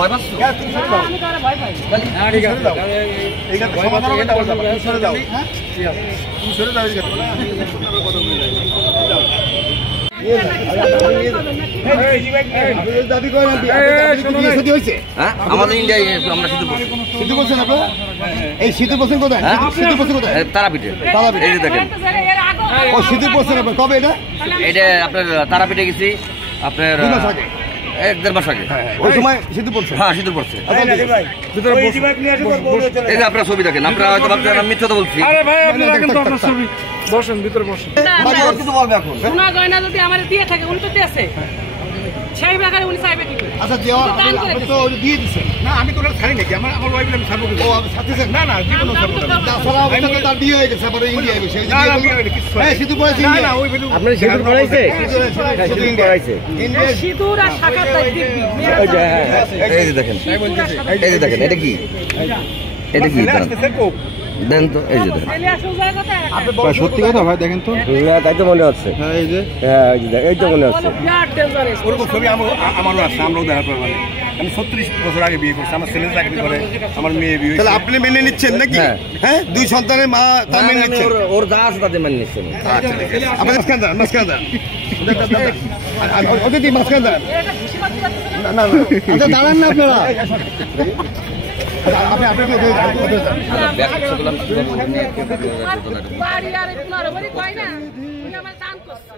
ভয় পাচ্ছ? আমি তো আরে ভয় পাই। ঠিক আছে এইটা সমাধান হবে না, তুমি সরে যাও। তুমি সরে যাও। দাবি করেন বিয়ে হয়েছে? হ্যাঁ আমাদের ইন্ডিয়ায় আমরা সিদ্ধু বলছেন আপনারা? এই সিদ্ধু বলছেন কোথায়? সিদ্ধু বলছেন কোথায়? তারাপীঠে। তারাপীঠে। এই যে দেখেন ও সিদ্ধু বলছেন আপনার কবে এটা? এটা আপনার তারাপীঠে গেছি আপনার 2 মাস আগে। 1-1.5 মাস আগে। ওই সময় সিদ্ধু বলছেন? হ্যাঁ সিঁদুর পড়ছে। এই যে আপনার ছবি দেখেন, আপনারা হয়তো ভাবছেন আমি মিথ্যা বলছি। আরে ভাই আপনি রাখেন তো আপনার ছবি। বসেন ভিতরে বসেন। কিছু বলবে এখন। সোনা গয়না যদি আমার দিয়ে থাকে উনি তো দিয়েছে। সেই ব্যাপারে উনি চাইবে কি করে? আচ্ছা দেওয়া আপনি তো দিয়ে দিচ্ছেন। না আমি তো ওটা ছাড়ি নাকি, আমার ওয়াইফ আমি ছাড়বো। ও আপনি ছাড়তেছেন? না না জীবনও ছাড়বো না। তাছাড়া আপনার তো তার বিয়ে হয়ে গেছে, আবার ইন্ডিয়ায় বসে। না না আমি ওটা কিছু হ্যাঁ সিদ্ধু পড়েছে না না ইন্ডিয়ায়। ওই ভ্যালু আপনার সিঁদুর পড়াইছে? সিদ্ধু পড়াইছে ইন্ডিয়ায়। সিঁদুর আর শাখার দাগ দেখবি। এই যে দেখেন, এই যে দেখেন, এটা কি? এটা কি? দেন তো, এই যে দেখেন। ছেলে আসল জায়গাটা সত্যি কথা ভাই দেখেন তো। তাই তো মনে হচ্ছে। হ্যাঁ এই যে এই তো মনে হচ্ছে। বিরাট ডেঞ্জারাস। ওরকম ছবি আমারও আছে, আমরাও দেখার পর মানে আমি 36 বছর আগে বিয়ে করছি, আমার ছেলে চাকরি করে, আমার মেয়ে বিয়ে তাহলে হয়েছে। আপনি মেনে নিচ্ছেন নাকি? হ্যাঁ। হ্যাঁ 2 সন্তানের মা তা মেনে নিচ্ছেন? ওর যা আছে তাতে মানে নিচ্ছে। আচ্ছা ঠিক আছে। আপনি মাঝখান দেন। ওদের দিয়ে মাঝখান দেন। এটা খুশি পাচ্ছি না না না। আচ্ছা দাঁড়ান না আপনারা। আপনি বাড়ি আর কোন আর বাড়ি কয় না উনি আমার টান করছে।